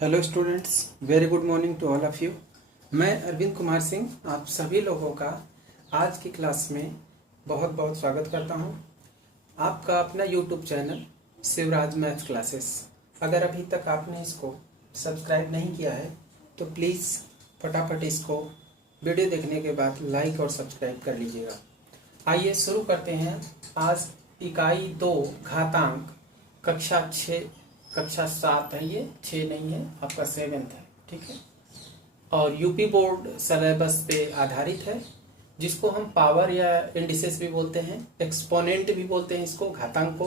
Hello students, very good morning to all of you. मैं अरविंद कुमार सिंह आप सभी लोगों का आज की क्लास में बहुत बहुत स्वागत करता हूं। आपका अपना YouTube channel Shivraj maths classes. अगर अभी तक आपने इसको सब्सक्राइब नहीं किया है तो प्लीज़ फटाफट इसको वीडियो देखने के बाद लाइक और सब्सक्राइब कर लीजिएगा। आइए शुरू करते हैं। आज इकाई 2 घातांक कक्षा 7 है, ये 6 नहीं है, आपका 7th है, ठीक है। और यूपी बोर्ड सिलेबस पे आधारित है, जिसको हम पावर या इंडिसेस भी बोलते हैं, एक्सपोनेंट भी बोलते हैं, इसको घातांक को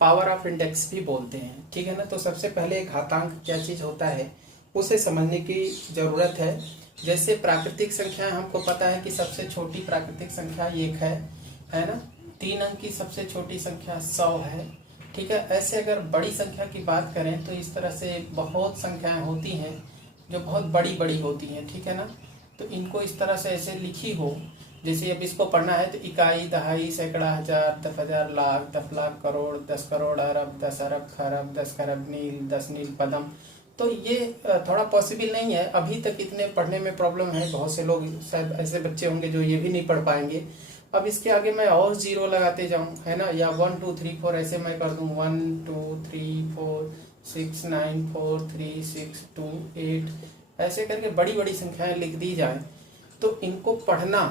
पावर ऑफ इंडेक्स भी बोलते हैं, ठीक है ना। तो सबसे पहले घातांक क्या चीज होता है उसे समझने की जरूरत है। जैसे प्राकृतिक संख्या हमको पता है कि सबसे छोटी प्राकृतिक संख्या 1 है ना। 3 अंक की सबसे छोटी संख्या 100 है, ठीक है। ऐसे अगर बड़ी संख्या की बात करें तो इस तरह से बहुत संख्याएं होती हैं जो बहुत बड़ी बड़ी होती हैं, ठीक है ना। तो इनको इस तरह से ऐसे लिखी हो, जैसे अब इसको पढ़ना है तो इकाई, दहाई, सैकड़ा, हजार, 10,000, लाख, 10 लाख, करोड़, 10 करोड़, अरब, 10 अरब, खरब, 10 खरब, नील, 10 नील पदम। तो ये थोड़ा पॉसिबल नहीं है, अभी तक इतने पढ़ने में प्रॉब्लम है। बहुत से लोग शायद ऐसे बच्चे होंगे जो ये भी नहीं पढ़ पाएंगे। अब इसके आगे मैं और जीरो लगाते जाऊं, है ना, या 1 2 3 4 ऐसे मैं कर दूं 1 2 3 4 6 9 4 3 6 2 8 ऐसे करके बड़ी बड़ी संख्याएं लिख दी जाए तो इनको पढ़ना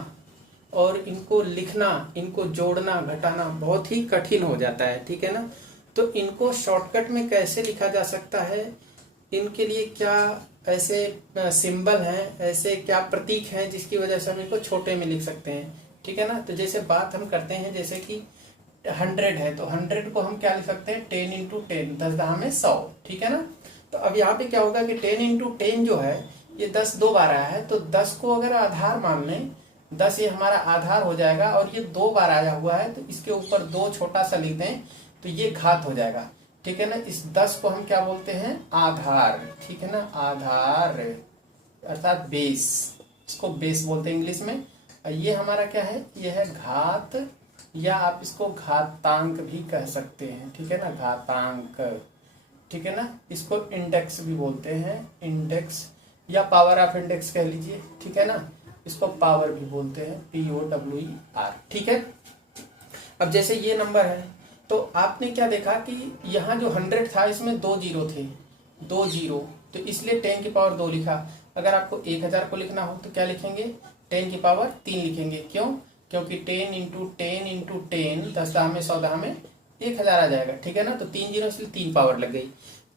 और इनको लिखना, इनको जोड़ना घटाना बहुत ही कठिन हो जाता है, ठीक है ना। तो इनको शॉर्टकट में कैसे लिखा जा सकता है, इनके लिए क्या ऐसे सिंबल हैं, ऐसे क्या प्रतीक हैं जिसकी वजह से हम इनको छोटे में लिख सकते हैं, ठीक है ना। तो जैसे बात हम करते हैं, जैसे कि 100 है तो 100 को हम क्या लिख सकते हैं 10 इंटू 10, 10 दहा में 100, ठीक है ना। तो अब यहाँ पे क्या होगा कि 10 इंटू 10 जो है ये 10 2 बार आया है, तो 10 को अगर आधार मान लें, 10 ये हमारा आधार हो जाएगा, और ये 2 बार आया हुआ है तो इसके ऊपर 2 छोटा सा लिख दें तो ये घात हो जाएगा, ठीक है ना। इस 10 को हम क्या बोलते हैं आधार, ठीक है ना, आधार अर्थात बेस, इसको बेस बोलते हैं इंग्लिश में। ये हमारा क्या है, ये है घात, या आप इसको घातांक भी कह सकते हैं, ठीक है ना, घातांक, ठीक है ना। इसको इंडेक्स भी बोलते हैं, इंडेक्स या पावर ऑफ इंडेक्स कह लीजिए, ठीक है ना। इसको पावर भी बोलते हैं, POWER, ठीक है। अब जैसे ये नंबर है तो आपने क्या देखा कि यहाँ जो 100 था इसमें 2 जीरो थे, 2 जीरो, तो इसलिए 10 की पावर 2 लिखा। अगर आपको 1000 को लिखना हो तो क्या लिखेंगे 10 की पावर 3 लिखेंगे। क्यों? क्योंकि 10 इंटू 10 इंटू 10, 10 दहा में 100 दहा में 1000 आ जाएगा, ठीक है ना। तो 3 जीरो इसलिए 3 पावर लग गई।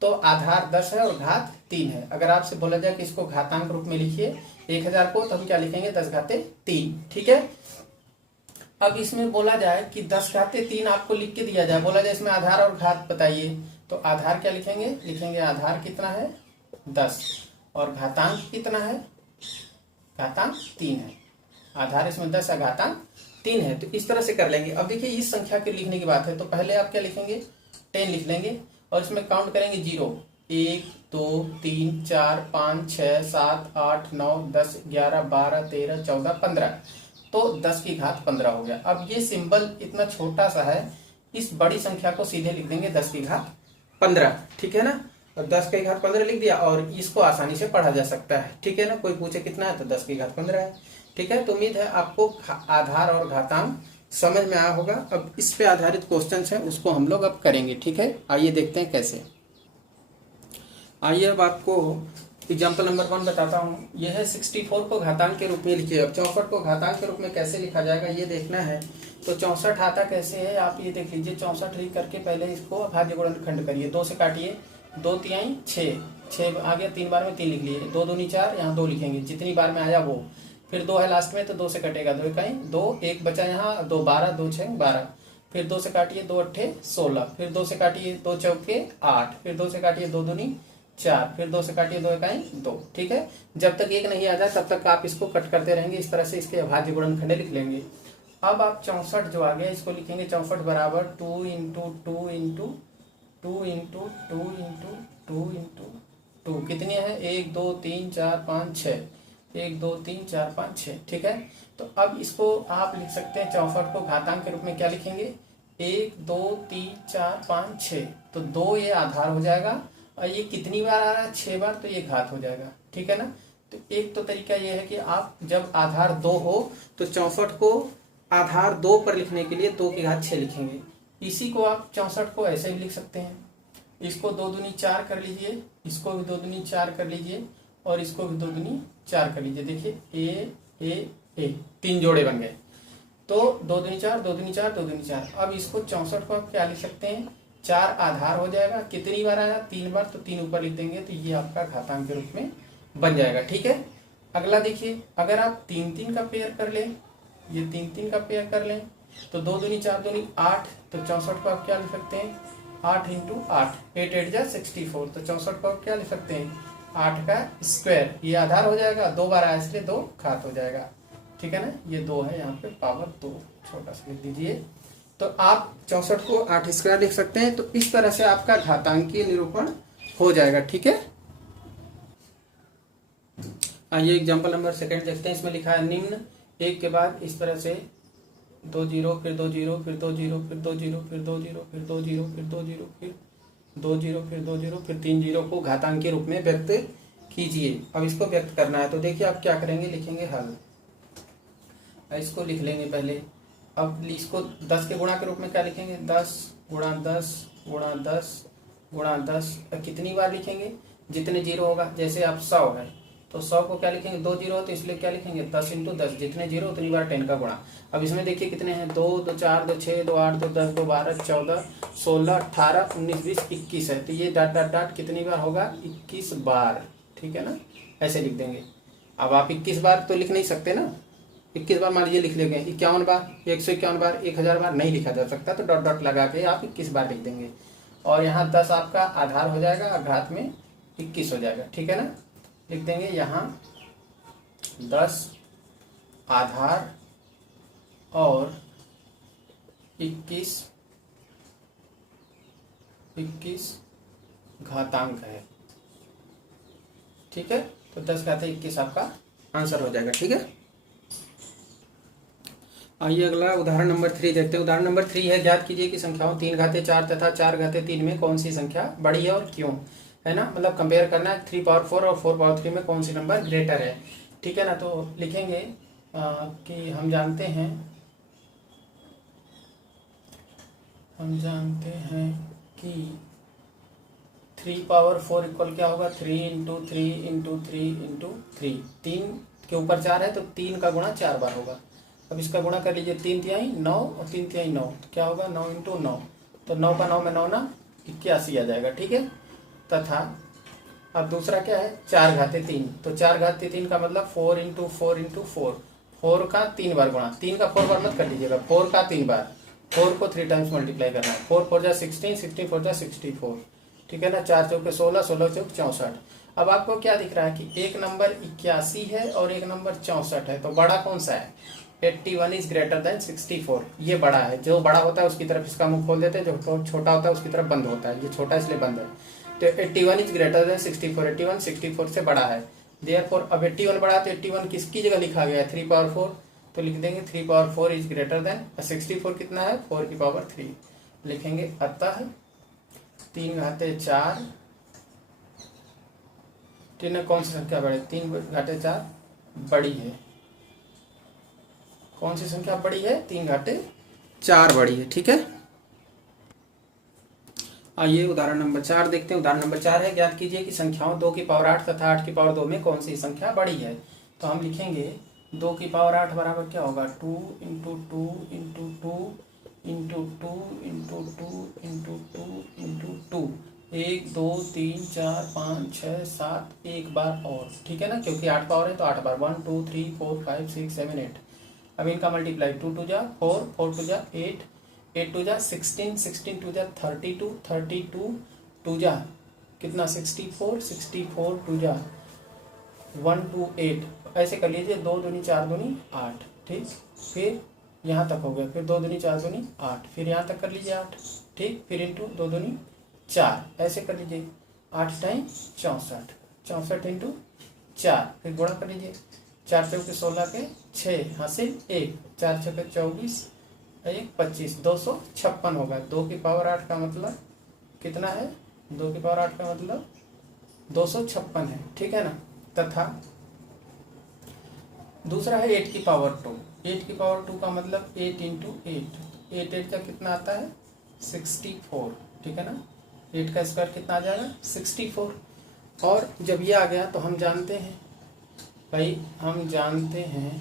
तो आधार 10 है और घात 3 है। अगर आपसे बोला जाए कि इसको घातांक रूप में लिखिए 1000 को, तो हम क्या लिखेंगे 10 घाते 3, ठीक है। अब इसमें बोला जाए कि 10 घाते 3 आपको लिख के दिया जाए, बोला जाए इसमें आधार और घात बताइए, तो आधार क्या लिखेंगे, लिखेंगे आधार कितना है 10, और घातांक कितना है, घातांक 3 है। आधार इसमें 10 है, घातांक 3 है। तो इस तरह से कर लेंगे। अब देखिए इस संख्या के लिखने की बात है तो पहले आप क्या लिखेंगे 10 लिख लेंगे, और इसमें काउंट करेंगे जीरो, 1 2 3 4 5 6 7 8 9 10 11 12 13 14 15, तो 10 की घात 15 हो गया। अब ये सिंबल इतना छोटा सा है, इस बड़ी संख्या को सीधे लिख देंगे 10 की घात 15, ठीक है ना। और 10 की घात 15 लिख दिया और इसको आसानी से पढ़ा जा सकता है, ठीक है ना। कोई पूछे कितना है तो 10 की घात 15 है, ठीक है। तो उम्मीद है आपको आधार और घातांक समझ में आया होगा। अब इस पे आधारित क्वेश्चन है उसको हम लोग अब करेंगे, ठीक है। आइए देखते हैं कैसे। आइए अब आपको एग्जाम्पल नंबर 1 बताता हूँ। यह है 64 को घातांक के रूप में लिखिए। अब 64 को घातांक के रूप में कैसे लिखा जाएगा ये देखना है। तो 64 आता कैसे है आप ये देख लीजिए। 64 लिख करके पहले इसको अभाज्य गुणनखंड करिए, 2 से काटिए, 2 तिहाई 6, 6 आ गया, 3 बार में 3 लिख लिए, 2 दूनी 4, यहाँ 2 लिखेंगे, जितनी बार में आया वो, फिर 2 है लास्ट में तो 2 से कटेगा, 2 इकाई 2, 1 बचा यहाँ, 2 12, 2 6 12, फिर 2 से काटिए, 2 अट्ठे 16, फिर 2 से काटिए, 2 चौके 8, फिर 2 से काटिए, 2 दूनी 4, फिर 2 से काटिए, 2 इकाई 2, ठीक है। जब तक 1 नहीं आ जाए तब तक आप इसको कट करते रहेंगे, इस तरह से इसके अभाज्य गुणनखंड लिख लेंगे। अब आप 64 जो आ गया इसको लिखेंगे 64 बराबर 2 into 2 into 2 into 2 into 2 into 2, कितनी है 1 2 3 4 5 6, 1 2 3 4 5 6, ठीक है। तो अब इसको आप लिख सकते हैं 64 को घातांक के रूप में क्या लिखेंगे 1 2 3 4 5 6, तो 2 ये आधार हो जाएगा और ये कितनी बार आ रहा है, 6 बार, तो ये घात हो जाएगा, ठीक है ना। तो एक तो तरीका ये है कि आप जब आधार 2 हो तो 64 को आधार 2 पर लिखने के लिए 2 की घात 6 लिखेंगे। इसी को आप 64 को ऐसे भी लिख सकते हैं, इसको 2 दूनी 4 कर लीजिए, इसको भी 2 दूनी 4 कर लीजिए, और इसको भी 2 दूनी 4 कर लीजिए। देखिए ए 3 जोड़े बन गए, तो 2 दूनी 4, 2 दूनी 4, 2 दूनी 4। अब इसको 64 को आप क्या लिख सकते हैं, 4 आधार हो जाएगा। कितनी बार आया, 3 बार, तो 3 ऊपर लिख देंगे, तो ये आपका घातांक के रूप में बन जाएगा, ठीक है। अगला देखिए, अगर आप 3-3 का पेयर कर लें, ये 3-3 का पेयर कर लें, तो 2 दूनी 4 दूनी 8, तो 64 को आप क्या लिख सकते हैं, 8 इंटू 8, 8 8 जा 64, तो 64 को आप क्या लिख सकते हैं, 8 का स्क्वायर। ये आधार हो जाएगा, 2 बार आया इसलिए 2 घात हो जाएगा, ठीक है ना। ये 2 है, यहाँ पे पावर 2 छोटा सा लिख दीजिए। तो आप 64 को 8 स्क्वायर लिख सकते हैं। तो इस तरह से आपका घातांकीय निरूपण हो जाएगा, ठीक है। आइए एग्जाम्पल नंबर 2 देखते हैं। इसमें लिखा है निम्न एक के बाद इस तरह से 2 0 फिर 2 0 फिर 2 0 फिर 2 0 फिर 2 0 फिर 2 0 फिर 2 0 फिर 2 0 फिर 2 0 फिर 3 0 को घातांकीय रूप में व्यक्त कीजिए। अब इसको व्यक्त करना है, तो देखिए आप क्या करेंगे, लिखेंगे हल, इसको लिख लेंगे पहले। अब इसको 10 के गुणा के रूप में क्या लिखेंगे, 10 गुणा 10 गुणा 10 गुणा 10। कितनी बार लिखेंगे, जितने 0 होगा। जैसे आप 100 है तो 100 को क्या लिखेंगे, 2 0 तो इसलिए क्या लिखेंगे, 10 इंटू 10, जितने 0 उतनी बार 10 का गुणा। अब इसमें देखिए कितने हैं, 2 2 4 2 6 2 8 2 10 2 12 14 16 18 19 20 21 है। तो ये डाट डाट डाट कितनी बार होगा, 21 बार, ठीक है ना। ऐसे लिख देंगे। अब आप 21 बार तो लिख नहीं सकते ना, 21 बार मान लीजिए लिख लेंगे, 51 बार, 151 बार, 1000 बार नहीं लिखा जा सकता, तो डॉट डॉट लगा के आप 21 बार लिख देंगे। और यहाँ 10 आपका आधार हो जाएगा, घात में 21 हो जाएगा, ठीक है ना। लिख देंगे यहाँ 10 आधार और 21 घातांक है, ठीक है। तो 10 घात 21 आपका आंसर हो जाएगा, ठीक है। आइए अगला उदाहरण नंबर 3 देखते हैं। उदाहरण नंबर 3 है, ज्ञात कीजिए कि संख्याओं 3 घाते 4 तथा 4 घाते 3 में कौन सी संख्या बड़ी है और क्यों, है ना। मतलब कंपेयर करना है 3 पावर 4 और 4 पावर 3 में कौन सी नंबर ग्रेटर है, ठीक है ना। तो लिखेंगे कि हम जानते हैं कि 3 पावर 4 इक्वल क्या होगा, 3 इंटू 3 इंटू 3 इंटू 3। 3 के ऊपर 4 है तो 3 का गुणा 4 बार होगा। अब इसका गुणा कर लीजिए, 3 तिहाई 9 और 3 तिहाई 9, तो क्या होगा, 9 इंटू 9, तो 9 का 9 में 9 ना 81 आ जाएगा, ठीक है। तथा अब दूसरा क्या है, 4 घाते 3, तो 4 घाते 3 का मतलब 4 इंटू 4 इंटू 4, 4 का 3 बार गुणा, 3 का 4 बार मत कर लीजिएगा, 4 का 3 बार, 4 को 3 टाइम्स मल्टीप्लाई करना है। 4 4 जा 16, 16 4 जा 64, ठीक है ना। 4 चौके 16, 16 चौक 64। अब आपको क्या दिख रहा है कि एक नंबर 81 है और एक नंबर 64 है, तो बड़ा कौन सा है, 81 इज ग्रेटर देन 64, ये बड़ा है। जो बड़ा होता है उसकी तरफ इसका मुंह खोल देते हैं, जो छोटा होता है उसकी तरफ बंद होता है, ये छोटा इसलिए बंद है। तो 81 इज ग्रेटर देन 64, 81 64 से बड़ा है। देयरफॉर अब 81 बड़ा है तो 81 किसकी जगह लिखा गया है, 3 पावर 4, तो लिख देंगे 3 पावर 4 इज ग्रेटर देन 64 कितना है, 4 की पावर 3 लिखेंगे। अतः 3 घाते 4, 3 कौन सी संख्या बड़ी, 3 घाते 4 बड़ी है, कौन सी संख्या बड़ी है, 3 घाते 4 बड़ी है, ठीक है। आइए उदाहरण नंबर 4 देखते हैं। उदाहरण नंबर 4 है, ज्ञात कीजिए कि संख्याओं 2 की पावर 8 तथा 8 की पावर 2 में कौन सी संख्या बड़ी है। तो हम लिखेंगे 2 की पावर 8 बराबर क्या होगा, 2 into 2 into 2 into 2 into 2 into 2 into 2, 1 2 3 4 5 6 7, एक बार और, ठीक है ना, क्योंकि 8 पावर है तो 8 बार, 1 2 3 4 5 6 7 8। अब इनका मल्टीप्लाई, 2 2 जा 4, 4 2 जा 8, 8 2 जा 16, 16 2 जा 32, 32 2 जा कितना 64, 64 2 जा 128। ऐसे कर लीजिए, 2 दूनी 4 दूनी 8, ठीक। फिर यहाँ तक हो गया, फिर 2 दूनी 4 दूनी 8, फिर यहाँ तक कर लीजिए 8, ठीक। फिर इंटू 2 दूनी 4, ऐसे कर लीजिए, 8 टाइम 64, 64 इंटू 4, फिर गुणा कर लीजिए, 4 चौके 16 के 6, हासिल 1, 4 छक्के 24, 1 25, 256 होगा। 2 की पावर 8 का मतलब कितना है, 2 की पावर 8 का मतलब 256 है, ठीक है ना। तथा दूसरा है 8 की पावर 2। 8 की पावर 2 का मतलब 8 इंटू 8, 8 का कितना आता है 64, ठीक है ना। 8 का स्क्वायर कितना आ जाएगा 64। और जब ये आ गया तो हम जानते हैं भाई, हम जानते हैं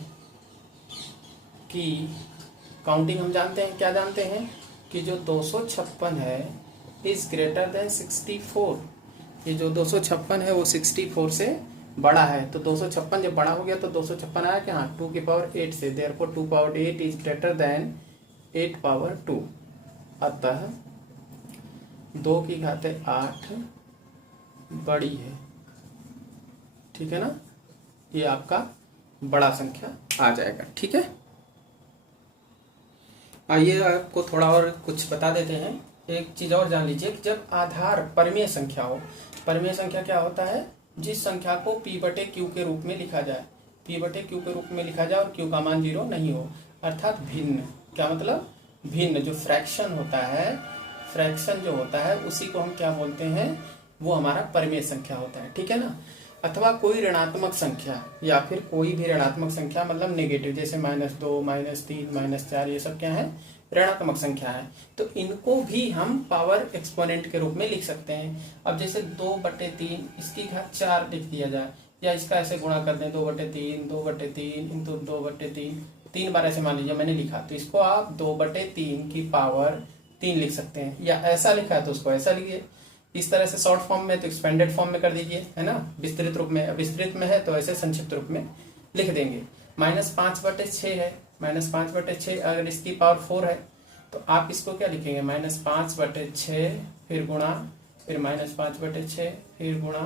कि काउंटिंग, हम जानते हैं क्या जानते हैं कि जो 256 है इज ग्रेटर देन 64। ये जो 256 है वो 64 से बड़ा है। तो 256 जब बड़ा हो गया तो 256 आया क्या, 2 की पावर 8 से, therefore 2 power 8 is greater than 8 power 2। अतः 2 की घात 8 बड़ी है, ठीक है ना। ये आपका बड़ा संख्या आ जाएगा, ठीक है। आइए आपको थोड़ा और कुछ बता देते हैं। एक चीज और जान लीजिए कि जब आधार परमेय संख्या हो, परमेय संख्या क्या होता है, जिस संख्या को p बटे क्यू के रूप में लिखा जाए, p बटे क्यू के रूप में लिखा जाए और q का मान 0 नहीं हो, अर्थात भिन्न। क्या मतलब, भिन्न। जो फ्रैक्शन होता है, फ्रैक्शन जो होता है उसी को हम क्या बोलते हैं, वो हमारा परमेय संख्या होता है, ठीक है ना। अथवा कोई ऋणात्मक संख्या या फिर कोई भी ऋणात्मक संख्या मतलब नेगेटिव, जैसे -2, -3, -4, ये सब क्या है, ऋणात्मक संख्या है। तो इनको भी हम पावर एक्सपोनेंट के रूप में लिख सकते हैं। अब जैसे 2/3 इसकी घात 4 लिख दिया जाए, या इसका ऐसे गुणा कर दें 2/3, 2/3 इंटू 2/3, 3 बार ऐसे मान लीजिए मैंने लिखा, तो इसको आप 2/3 की पावर 3 लिख सकते हैं। या ऐसा लिखा है तो उसको ऐसा लिखिए, इस तरह से शॉर्ट फॉर्म में तो एक्सपेंडेड फॉर्म में कर दीजिए, है ना, विस्तृत रूप में। विस्तृत में है तो ऐसे संक्षिप्त रूप में लिख देंगे। -5/6 है, -5/6 अगर इसकी पावर 4 है तो आप इसको क्या लिखेंगे, -5/6 फिर गुणा, फिर -5/6 फिर गुणा,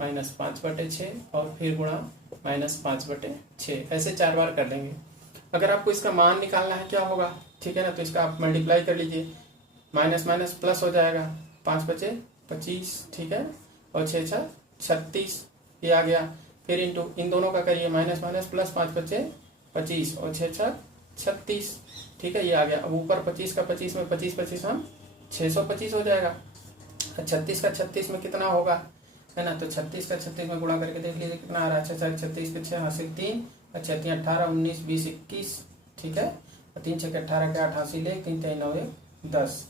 -5/6 और फिर गुणा -5/6, ऐसे 4 बार कर लेंगे। अगर आपको इसका मान निकालना है क्या होगा, ठीक है ना, तो इसका आप मल्टीप्लाई कर लीजिए, माइनस माइनस प्लस हो जाएगा, 5 बचे 25, ठीक है, और 6 6 36, ये आ गया। फिर इंटू इन दोनों का करिए, माइनस माइनस प्लस, 5 बचे 25 और 6 6 36, ठीक है, ये आ गया। अब ऊपर 25 का 25 में 25 25 हम 625 हो जाएगा। 36 का 36 में कितना होगा, है ना, तो 36 का 36 में गुणा करके देख लीजिए कितना आ रहा है। 6 36 के 6 हासिल 3, अच्छा 3 18 19 20 21, ठीक है, 3 6 के 18 के 88 ले, 3 3 9 1 10,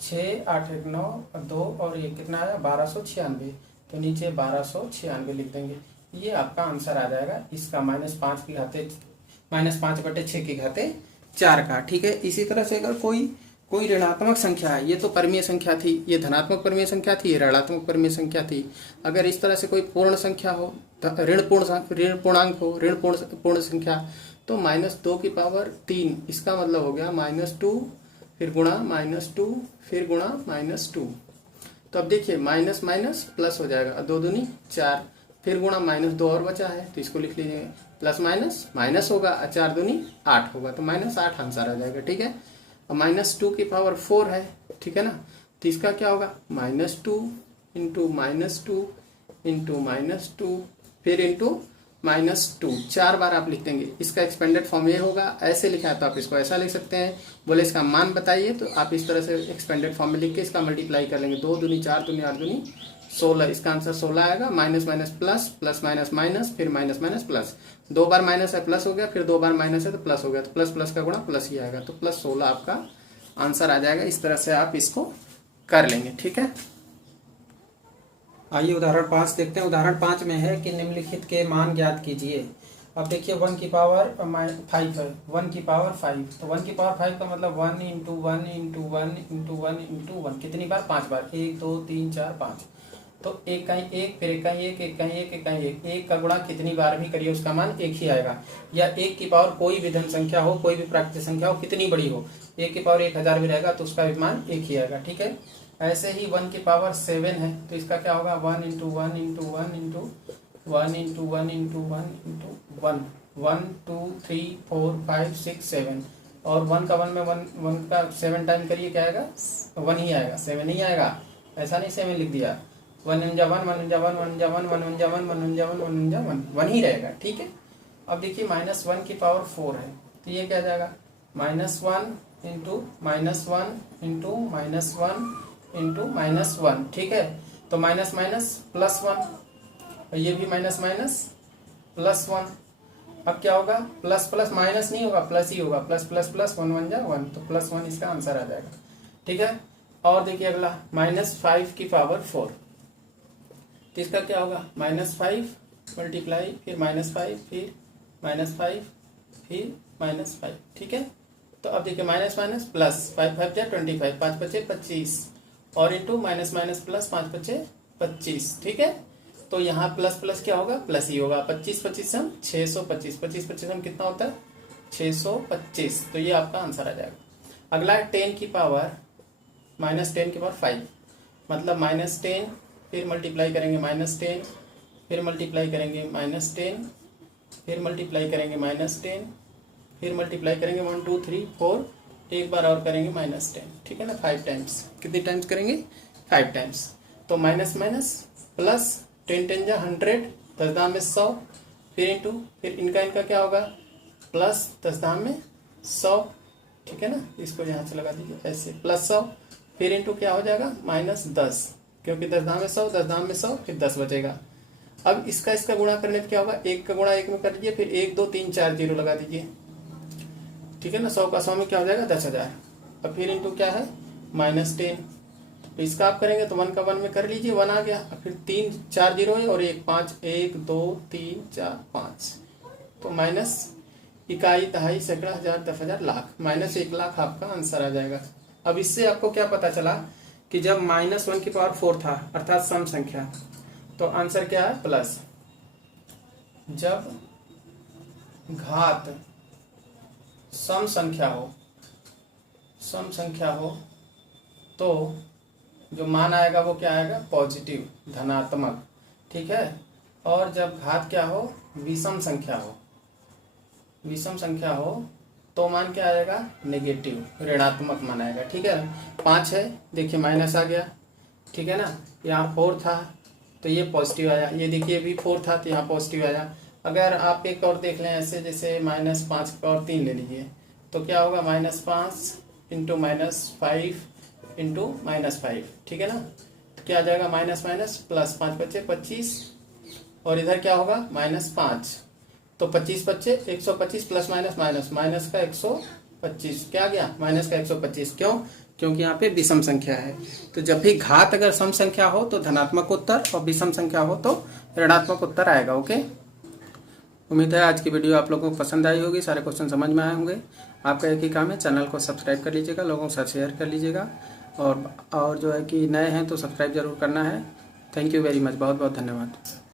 6 8 1 9 2 और ये कितना आया 1296, तो नीचे 1296 लिख देंगे। ये आपका आंसर आ जाएगा इसका, -5 की घाते -5/6 की घाते 4 का, ठीक है। इसी तरह से अगर कोई ऋणात्मक संख्या है, ये तो परमीय संख्या थी, ये धनात्मक परमीय संख्या थी, ये ऋणात्मक परमीय संख्या थी। अगर इस तरह से कोई पूर्ण संख्या हो, ऋण पूर्णांक हो, ऋण पूर्ण संख्या, तो -2 की पावर 3, इसका मतलब हो गया -2 फिर गुणा -2 फिर गुणा -2। तो अब देखिए माइनस माइनस प्लस हो जाएगा, 2 दूनी 4, फिर गुणा -2 और बचा है तो इसको लिख लीजिए, प्लस माइनस माइनस होगा, 4 दूनी 8 होगा, तो -8 आंसर आ जाएगा, ठीक है। अब -2 की पावर 4 है, ठीक है ना, तो इसका क्या होगा, -2 इंटू -2 इंटू -2 फिर इंटू -2, 4 बार आप लिख देंगे। इसका एक्सपेंडेड फॉर्म ये होगा, ऐसे लिखा है तो आप इसको ऐसा लिख सकते हैं। बोले इसका मान बताइए, तो आप इस तरह से एक्सपेंडेड फॉर्म में लिख के इसका मल्टीप्लाई कर लेंगे, 2 दूनी 4 दूनी 8 दूनी 16, इसका आंसर 16 आएगा। Minus minus plus, plus minus minus, फिर माइनस माइनस प्लस, 2 बार माइनस है प्लस हो गया, फिर 2 बार माइनस है तो प्लस हो गया, तो प्लस प्लस का गुणा प्लस ही आएगा, तो +16 आपका आंसर आ जाएगा। इस तरह से आप इसको कर लेंगे, ठीक है। आइए उदाहरण 5 देखते हैं। उदाहरण 5 में है कि निम्नलिखित के मान ज्ञात कीजिए। अब देखिए 1 की पावर 5 है, 1 की पावर 5, तो 1 की पावर 5 का मतलब 1 इंटू 1 इंटू 1 इंटू 1 इंटू 1, कितनी बार, 5 बार, 1 2 3 4 5, तो एक कहीं एक, फिर एक कहीं एक, एक कहीं एक, एक कहीं एक, एक का गुणा कितनी बार भी करिए उसका मान एक ही आएगा। या 1 की पावर कोई भी धन संख्या हो, कोई भी प्राकृतिक संख्या हो, कितनी बड़ी हो, 1 की पावर 1000 भी रहेगा तो उसका भी मान एक ही आएगा, ठीक है। ऐसे ही 1 की पावर 7 है, तो इसका क्या होगा, 1 into 1 into 1 into 1 into 1 into 1 into 1, 1 2 3 4 5 6 7, और 1 का 1 में 1 का 7 टाइम करिए, क्या आएगा, 1 ही आएगा, 7 नहीं आएगा, ऐसा नहीं 7 लिख दिया, 1 1 1 1 1 1 1 1 1 1 1 1 ही रहेगा, ठीक है। अब देखिए -1 की पावर 4 है, तो ये क्या जाएगा, -1 इंटू -1 इंटू -1 इंटू -1, ठीक है। तो माइनस माइनस प्लस 1, और ये भी माइनस माइनस प्लस 1। अब क्या होगा, प्लस प्लस माइनस नहीं होगा, प्लस ही होगा, प्लस प्लस प्लस 1 1 जा 1, तो प्लस 1 इसका आंसर आ जाएगा। ठीक है, और देखिए अगला -5 की पावर 4, तो इसका क्या होगा, -5 मल्टीप्लाई फिर -5 फिर -5 फिर -5। ठीक है, तो अब देखिए माइनस माइनस प्लस 5 5 जा 25, 5 बचे 25, और इंटू माइनस माइनस प्लस 5 बचे 25। ठीक है, तो यहाँ प्लस प्लस क्या होगा, प्लस ही होगा। 25 25 सम 625, 25 25 सम कितना होता है 625, तो ये आपका आंसर आ जाएगा। अगला है 10 की पावर -10 की पावर 5, मतलब -10 फिर मल्टीप्लाई करेंगे -10 फिर मल्टीप्लाई करेंगे -10 फिर मल्टीप्लाई करेंगे -10 फिर मल्टीप्लाई करेंगे 1 2 3 4, एक बार और करेंगे -10। ठीक है ना, 5 टाइम्स। कितने टाइम्स करेंगे, 5 टाइम्स। तो माइनस माइनस प्लस 10 10 जा 100, 10 दाम में 100, फिर इंटू फिर इनका क्या होगा, प्लस 10 दाम में 100। ठीक है ना, इसको यहाँ से लगा दीजिए ऐसे, प्लस 100 फिर इंटू क्या हो जाएगा -10, क्योंकि 10 दाम में 100, 10 दाम में 100, फिर 10 बचेगा। अब इसका गुणा करने पे क्या होगा, 1 का गुणा 1 में कर दीजिए, फिर 1 2 3 4 जीरो लगा दीजिए। ठीक है ना, 100 का 100 में क्या हो जाएगा 10,000। अब फिर इंटू क्या है -10, तो इसका आप करेंगे तो 1 का 1 में कर लीजिए, 1 आ गया। अब फिर 3 4 जीरो है और 1 5, 1 2 3 4 5, तो माइनस इकाई दहाई सैकड़ा हजार 10,000 लाख, -1 लाख आपका आंसर आ जाएगा। अब इससे आपको क्या पता चला कि जब -1 की पावर 4 था अर्थात सम संख्या, तो आंसर क्या है प्लस। जब घात सम संख्या हो तो जो मान आएगा वो क्या आएगा, पॉजिटिव धनात्मक। ठीक है, और जब घात क्या हो, विषम संख्या हो तो मान क्या आएगा, नेगेटिव ऋणात्मक मान आएगा। ठीक है, 5 है, देखिए माइनस आ गया। ठीक है ना, यहाँ 4 था तो ये पॉजिटिव आया, ये देखिए भी 4 था तो यहाँ पॉजिटिव आया। अगर आप एक और देख लें ऐसे, जैसे -5 की पावर 3 ले लीजिए, तो क्या होगा -5 इंटू -5 इंटू -5। ठीक है ना, तो क्या आ जाएगा माइनस माइनस प्लस 5 बचे 25, और इधर क्या होगा -5, तो 25 बच्चे 125 प्लस माइनस माइनस माइनस का 125, क्या गया माइनस का 125। क्यों, क्योंकि यहाँ पे विषम संख्या है। तो जब भी घात अगर सम संख्या हो तो धनात्मक उत्तर, और विषम संख्या हो तो ऋणात्मक उत्तर आएगा। ओके, उम्मीद है आज की वीडियो आप लोगों को पसंद आई होगी, सारे क्वेश्चन समझ में आए होंगे। आपका एक ही काम है, चैनल को सब्सक्राइब कर लीजिएगा, लोगों के साथ शेयर कर लीजिएगा, और जो है कि नए हैं तो सब्सक्राइब जरूर करना है। थैंक यू वेरी मच, बहुत बहुत धन्यवाद।